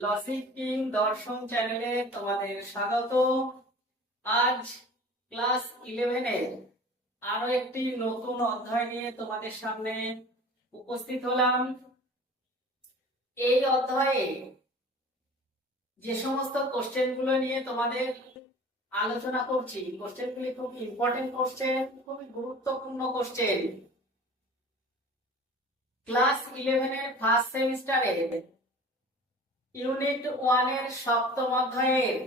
লসিক king দর্শন চ্যানেলে তোমাদের স্বাগত। আজ ক্লাস ইলেভেনের আরও একটি নতুন অধ্যায় নিয়ে তোমাদের সামনে উপস্থিত হলাম। এই অধ্যায়ে যে সমস্ত কোশ্চেনগুলো নিয়ে তোমাদের আলোচনা করছি কোশ্চেন গুলি খুব ইম্পর্টেন্ট কোশ্চেন খুবই গুরুত্বপূর্ণ কোশ্চেন ক্লাস ইলেভেনের ফার্স্ট সেমিস্টারে ইউনিট ওয়ানের সপ্তম অধ্যায়ের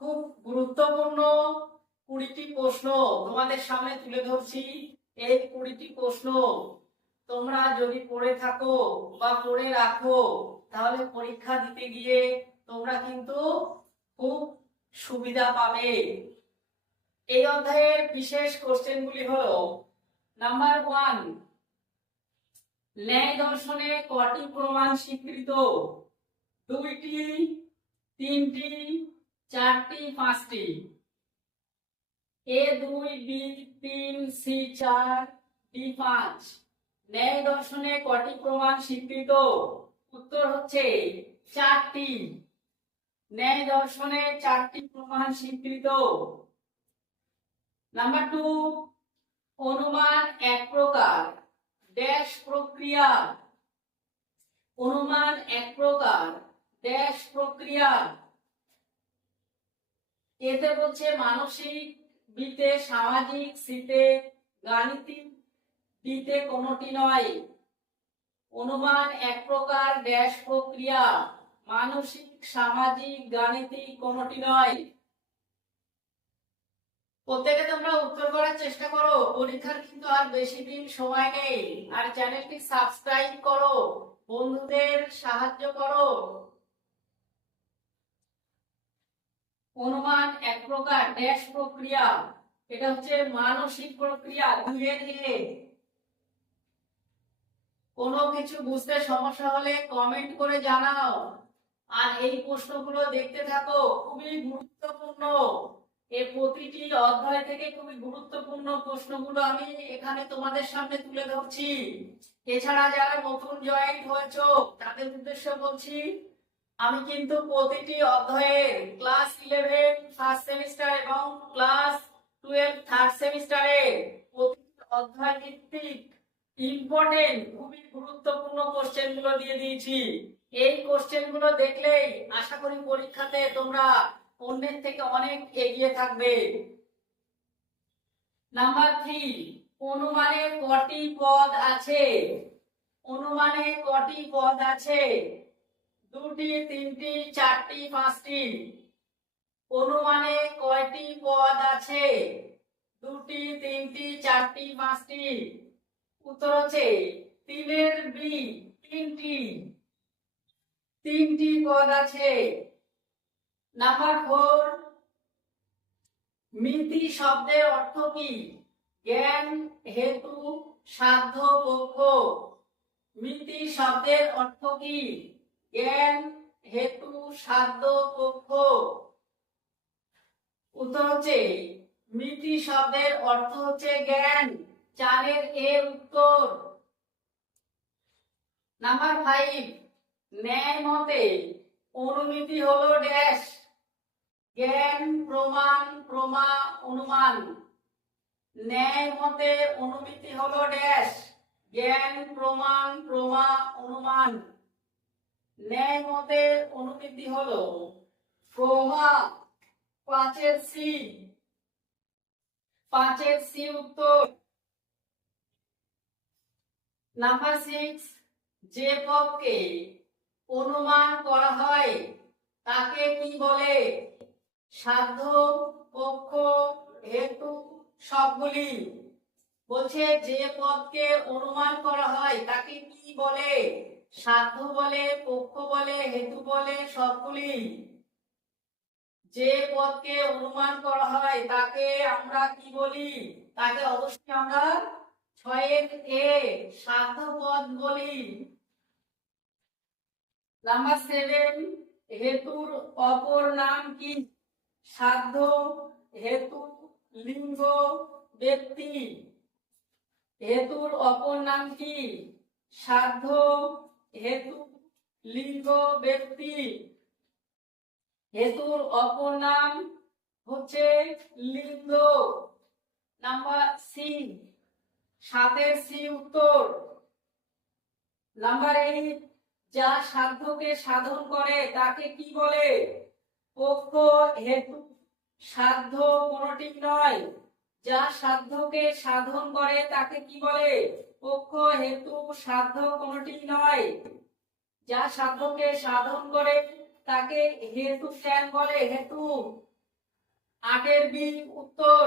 খুব গুরুত্বপূর্ণ কুড়িটি প্রশ্ন তোমাদের সামনে তুলে ধরছি। এই কুড়িটি প্রশ্ন তোমরা যদি পড়ে থাকো বা পড়ে রাখো, তাহলে পরীক্ষা দিতে গিয়ে তোমরা কিন্তু খুব সুবিধা পাবে। এই অধ্যায়ের বিশেষ কোশ্চেনগুলি হলো, নাম্বার ওয়ান, ন্যায় দর্শনে কটি প্রমাণ স্বীকৃত? দুইটি তিনটি, চারটি, পাঁচটি। এ দুই, বি, তিন, সি, চার, ডি, পাঁচ। ন্যায় দর্শনে কটি প্রমাণ স্বীকৃত? উত্তর হচ্ছে চারটি। ন্যায় দর্শনে চারটি প্রমাণ স্বীকৃত। নাম্বার টু, অনুমান এক প্রকার, ড্যাশ প্রক্রিয়া। অনুমান এক প্রকার ড্যাশ প্রক্রিয়া। এতে বলছে মানসিক, বিতে সামাজিক শীতে গাণিতিক দিতে কোনটি নয়। অনুমান এক প্রকার ড্যাশ প্রক্রিয়া। মানসিক, সামাজিক, গাণিতিক কোনটি নয়। প্রত্যেকে তোমরা উত্তর করার চেষ্টা করো। পরীক্ষার কিন্তু আর বেশি দিন সময় নেই। আর চ্যানেলটি সাবস্ক্রাইব করো। বন্ধুদের সাহায্য করো অনুমান এক প্রকার ড্যাশ প্রক্রিয়া, এটা হচ্ছে মানসিক প্রক্রিয়া, ধীরে ধীরে। কোনো কিছু বুঝতে সমস্যা হলে কমেন্ট করে জানাও। আর এই প্রশ্নগুলো দেখতে থাকো, খুবই গুরুত্বপূর্ণ। এই প্রতিটি অধ্যায় থেকে খুবই গুরুত্বপূর্ণ প্রশ্নগুলো আমি এখানে তোমাদের সামনে তুলে ধরছি। এছাড়া যারা নতুন জয়েন্ট হয়েছো, তাদের উদ্দেশ্যে বলছি আমি কিন্তু প্রতিটি অধ্যায়ের ক্লাস ইলেভেন ফার্স্ট সেমিস্টার এবং ক্লাস টুয়েলভ থার্ড সেমিস্টারে প্রতিটি অধ্যায় ভিত্তিক ইম্পর্টেন্ট খুবই গুরুত্বপূর্ণ কোশ্চেনগুলো দিয়ে দিয়েছি। এই কোশ্চেনগুলো দেখলেই আশা করি পরীক্ষাতে তোমরা অন্যের থেকে অনেক এগিয়ে থাকবে। নাম্বার থ্রি অনুমানে কটি পদ আছে? অনুমানে কটি পদ আছে? দুটি, তিনটি, চারটি, পাঁচটি। অনুমানে কয়টি পদ আছে? দুটি, তিনটি, চারটি, পাঁচটি। উত্তর হচ্ছে তিনের বি, তিনটি। তিনটি পদ আছে। নাম্বার ফোর, মিতি শব্দের অর্থ কি? জ্ঞান, হেতু, সাধ্য পক্ষ মিতি শব্দের অর্থ কি? জ্ঞান হেতু সাধ্য পক্ষ। উত্তর হচ্ছে মিতি শব্দের অর্থ হচ্ছে জ্ঞান চারের এর উত্তর। নাম্বার ফাইভ ন্যায় মতে অনুমিতি হলো ড্যাশ জ্ঞান, প্রমাণ, প্রমা, অনুমান। ন্যায় মতে অনুমিতি হলো ড্যাশ জ্ঞান, প্রমাণ, প্রমা, অনুমান। ন্যায় মতে অনুমিতি হলো প্রমা পাঁচের সি। পাঁচের সি উত্তর। নাম্বার সিক্স, যে পদকে অনুমান করা হয়, তাকে কি বলে? সাধ্য, পক্ষ, হেতু সবগুলি। বলছে যে পদকে অনুমান করা হয়, তাকে কি বলে? সাধ্য বলে, পক্ষ বলে, হেতু বলে, সবগুলি যে পদকে অনুমান করা হয়, তাকে আমরা কি বলি? তাকে অবশ্যই আমরা ছয়ের এ সাধ্য বলি। নাম্বার সেভেন, হেতুর অপর নাম কি? সাধ্য, হেতু, লিঙ্গ, ব্যক্তি। হেতুর অপর নাম কি? সাধ্য হেতু লিঙ্গ ব্যক্তি। হেতুর অপর নাম হচ্ছে লিঙ্গ। নাম্বার সি, সাতের সি উত্তর। নাম্বার এইট যা সাধ্যকে সাধন করে, তাকে কি বলে? পক্ষ, হেতু। সাধ্য কোনটি নয়। যা সাধ্যকে সাধন করে, তাকে কি বলে? পক্ষ হেতু সাধ্য কোনটি নয়। যা সাধ্যকে সাধন করে, তাকে হেতু জ্ঞান বলে হেতু। আটের বি উত্তর।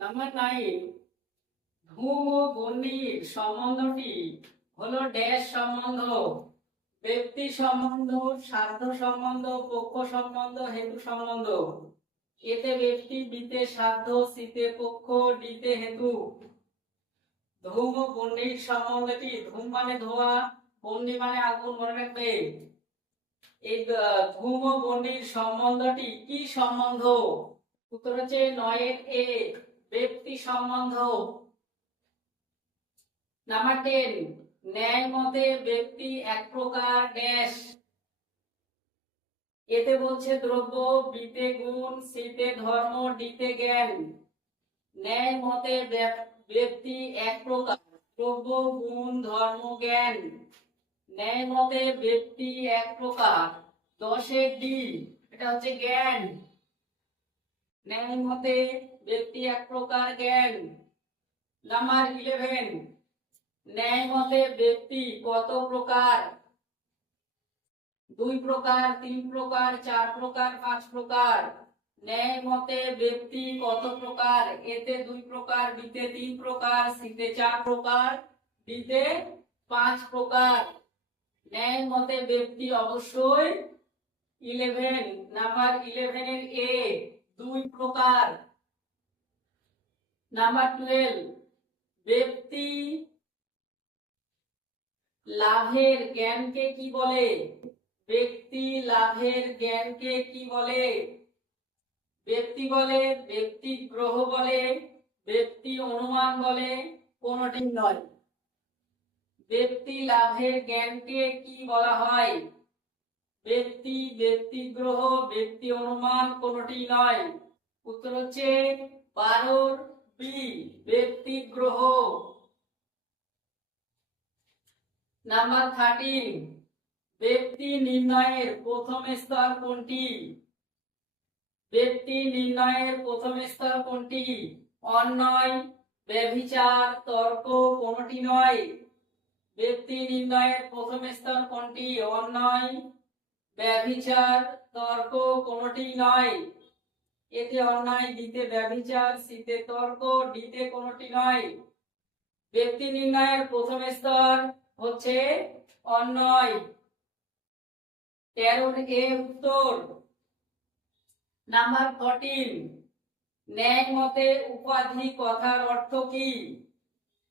Number nine. ধূম ও বন্যির সম্বন্ধটি হলো ড্যাশ সম্বন্ধ, ব্যক্তি সম্বন্ধ, সাধ্য সম্বন্ধ, পক্ষ সম্বন্ধ, হেতু সম্বন্ধ। এতে ব্যক্তি বিতে সাধ্য, সিতে পক্ষ, ডিতে হেতু। ধূম বন্যির সম্বন্ধটি, ধূম মানে ধোয়া বন্যি মানে আগুন, মনে রাখবে। এই ধূম বন্যির সম্বন্ধটি কি সম্বন্ধ? উত্তর হচ্ছে নয়ের এ, ব্যক্তি সম্বন্ধ। নাম্বার টেন ন্যায় মতে ব্যক্তি এক প্রকার ড্যাশ। এতে বলছে দ্রব্য, বিতে গুণ, সিতে ধর্ম, ডিতে জ্ঞান। ন্যায় মতে ব্যক্তি এক প্রকার, দ্রব্য, গুণ, ধর্ম, জ্ঞান। ন্যায় মতে ব্যক্তি এক প্রকার, দশের ডি এটা হচ্ছে জ্ঞান। ন্যায় মতে ব্যক্তি এক প্রকার জ্ঞান। নাম্বার ইলেভেন, ন্যায় মতে ব্যক্তি কত প্রকার? দুই প্রকার, তিন প্রকার, চার প্রকার, পাঁচ প্রকার। ন্যায় মতে ব্যক্তি কত প্রকার? এতে দুই প্রকার, বিতে তিন প্রকার, সিতে চার প্রকার ডিতে পাঁচ প্রকার। ন্যায় মতে ব্যক্তি অবশ্যই ইলেভেন, নাম্বার ইলেভেনের এ, দুই প্রকার। নাম্বার টুয়েলভ, ব্যক্তি লাভের জ্ঞানকে কি বলে? ব্যক্তি লাভের জ্ঞানকে কি বলে? ব্যক্তি বলে, ব্যক্তি গ্রহ বলে, ব্যক্তি অনুমান বলে, কোনটি নয়। ব্যক্তি লাভের জ্ঞানকে কি বলা হয়? ব্যক্তি ব্যক্তি গ্রহ, ব্যক্তি অনুমান, কোনটি নয়। উত্তর হচ্ছে বারোর বি, ব্যক্তি গ্রহ। নাম্বার থার্টিন ব্যক্তি নির্ণয়ের প্রথম স্তর কোনটি? ব্যক্তি নির্ণয়ের প্রথম স্তর কোনটি? অন্যয়, ব্যভিচার, তর্ক কোনটি নয়? ব্যক্তি নির্ণয়ের প্রথম স্তর কোনটি? অন্যয়, ব্যভিচার, তর্ক কোনটি নয়? এতে অন্যায় দিতে ব্যভিচার, সিতে তর্ক, ডিতে কোনটি নয়? ব্যক্তি নির্ণয়ের প্রথম স্তর হচ্ছে অন্যয়। তেরোর এ উত্তর। নাম্বার ফোরটিন ন্যায় মতে উপাধি কথার অর্থ কি?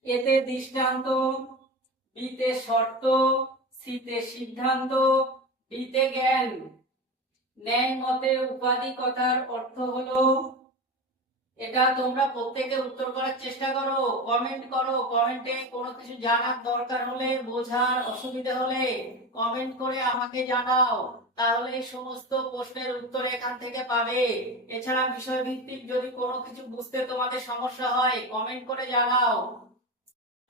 এতে দৃষ্টান্ত, বিতে শর্ত, সিতে সিদ্ধান্ত, ডিতে জ্ঞান। ন্যায় মতে উপাধি কথার অর্থ হলো এটা তোমরা প্রত্যেকে উত্তর করার চেষ্টা করো কমেন্ট করো কমেন্টে কোনো কিছু জানার দরকার হলে, বোঝার অসুবিধা হলে কমেন্ট করে আমাকে জানাও, তাহলে সমস্ত প্রশ্নের উত্তর এখান থেকে পাবে। এছাড়া বিষয় ভিত্তিক যদি কোনো কিছু বুঝতে তোমাদের সমস্যা হয় কমেন্ট করে জানাও।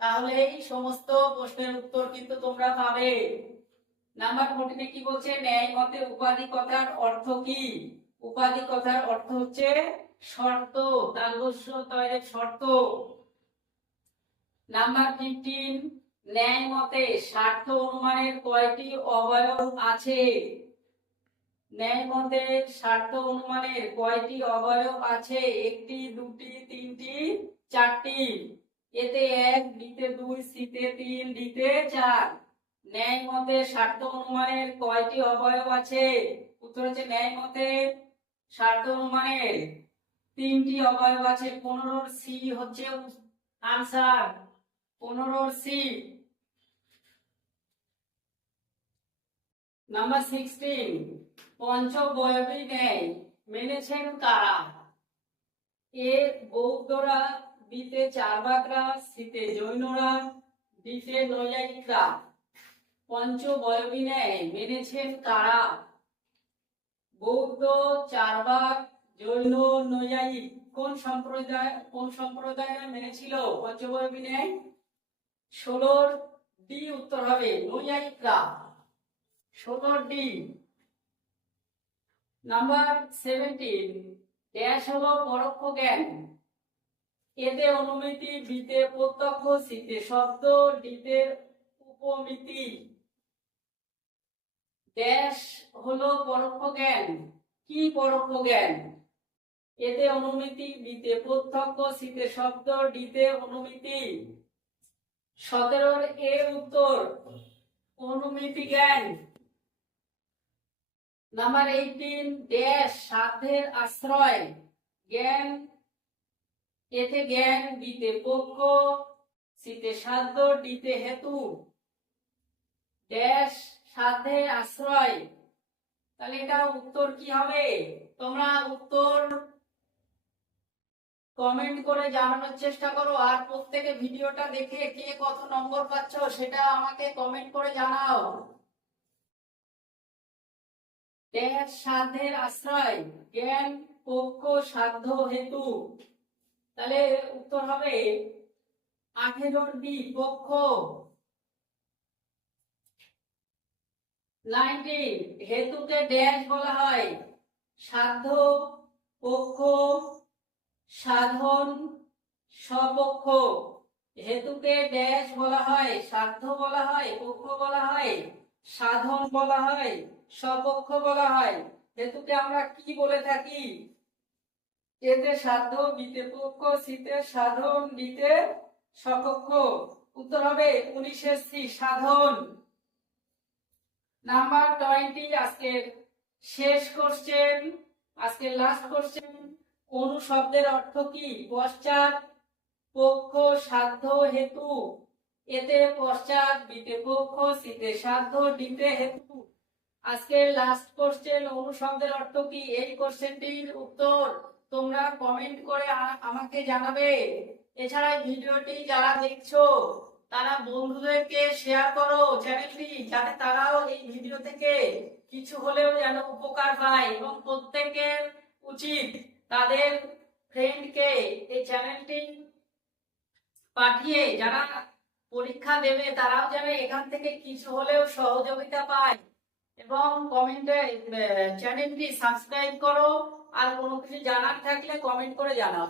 তাহলে সমস্ত প্রশ্নের উত্তর কিন্তু তোমরা পাবে। নাম্বার ফোরটিনে কি বলছে? ন্যায় মতে উপাধি কথার অর্থ কি? উপাধি কথার অর্থ হচ্ছে শর্ত তালবস্য তয়ের শর্ত। নাম্বার ফিফটিন ন্যায় মতে স্বার্থ অনুমানের কয়টি অবয়ব আছে? ন্যায় মতে স্বার্থ অনুমানের কয়টি অবয়ব আছে? একটি, দুটি, তিনটি, চারটি। এতে এক, ডিতে দুই, সিতে তিন, ডিতে চার। ন্যায় মতে স্বার্থ অনুমানের কয়টি অবয়ব আছে? উত্তর হচ্ছে ন্যায় মতে স্বার্থ অনুমানের তিনটি অবয়ব আছে, পনেরোর সি হচ্ছে আনসার পনেরোর সি নাম্বার সিক্সটিন পঞ্চবয়বী ন্যায় মেনেছেন কারা? এ বৌদ্ধরা, বিতে চারবাকরা, সিতে জৈনরা, ডিতে নৈয়ায়িকরা। পঞ্চ বয়বিনয় মেনেছেন কারা? বৌদ্ধ, চারবাক জৈন নৈয়ায়িক কোন সম্প্রদায়, কোন সম্প্রদায়রা মেনেছিল পঞ্চবয় বিনয় ষোলোর ডি উত্তর হবে নৈয়ায়িকরা ষোলোর ডি। নাম্বার সেভেন্টিন, ড্যাশ হলো পরোক্ষ জ্ঞান। এতে অনুমিতি, বিতে প্রত্যক্ষ, সিতে শব্দ, ডিতে উপমিতি। ড্যাশ হলো পরোক্ষ জ্ঞান। কি পরোক্ষ জ্ঞান? এতে অনুমিতি, বিতে প্রত্যক্ষ, সিতে শব্দ, ডিতে অনুমিতি। সতেরোর এ উত্তর, অনুমিতি জ্ঞান। নাম্বার এইটিন ড্যাশ সাধ্যের আশ্রয়। জ্ঞান, এতে জ্ঞান দিতে পক্ষ শীতে সাধ্য, ডিতে হেতু। দেশ, সাধ্যের আশ্রয়। তাহলে এটা উত্তর কি হবে? তোমরা উত্তর কমেন্ট করে জানানোর চেষ্টা করো, আর প্রত্যেকে ভিডিওটা দেখে কে কত নম্বর পাচ্ছ সেটা আমাকে কমেন্ট করে জানাও। ড্যাশ সাধ্যের আশ্রয়, জ্ঞান, পক্ষ, সাধ্য, হেতু। তাহলে উত্তর হবে আঠেরোর বি, পক্ষ। নাইনটিন হেতুকে ড্যাশ বলা হয়, সাধ্য, পক্ষ সাধন স্বপক্ষ হেতুকে ড্যাশ বলা হয়, সাধ্য বলা হয়, পক্ষ বলা হয়, সাধন বলা হয় স্বপক্ষ বলা হয়। হেতুকে আমরা কি বলে থাকি? এতে সাধ্য বিতে পক্ষ শীতে সাধন দিতে স্বপক্ষ উত্তর হবে উনিশের সি, সাধন। নাম্বার টোয়েন্টি, আজকের শেষ কোশ্চেন আজকের লাস্ট কোশ্চেন অনু শব্দের অর্থ কি? পশ্চাৎ, পক্ষ, সাধ্য, হেতু। এতে পশ্চাৎ বিতে পক্ষ শীতে সাধ্য, ডিতে হেতু। আজকের লাস্ট কোশ্চেন অনু শব্দের অর্থ কি? এই কোশ্চেনটির উত্তর তোমরা কমেন্ট করে আমাকে জানাবে। এছাড়া ভিডিওটি যারা দেখছ, তারা বন্ধুদেরকে শেয়ার করো চ্যানেলটি যাতে তারাও এই ভিডিও থেকে কিছু হলেও যেন উপকার পায় এবং প্রত্যেকের উচিত। তাদের ফ্রেন্ডকে এই চ্যানেলটি পাঠিয়ে যারা পরীক্ষা দেবে, তারাও যেন এখান থেকে কিছু হলেও সহযোগিতা পায়। এবং কমেন্টে চ্যানেলটি সাবস্ক্রাইব করো। আর কোনো কিছু জানার থাকলে কমেন্ট করে জানাও।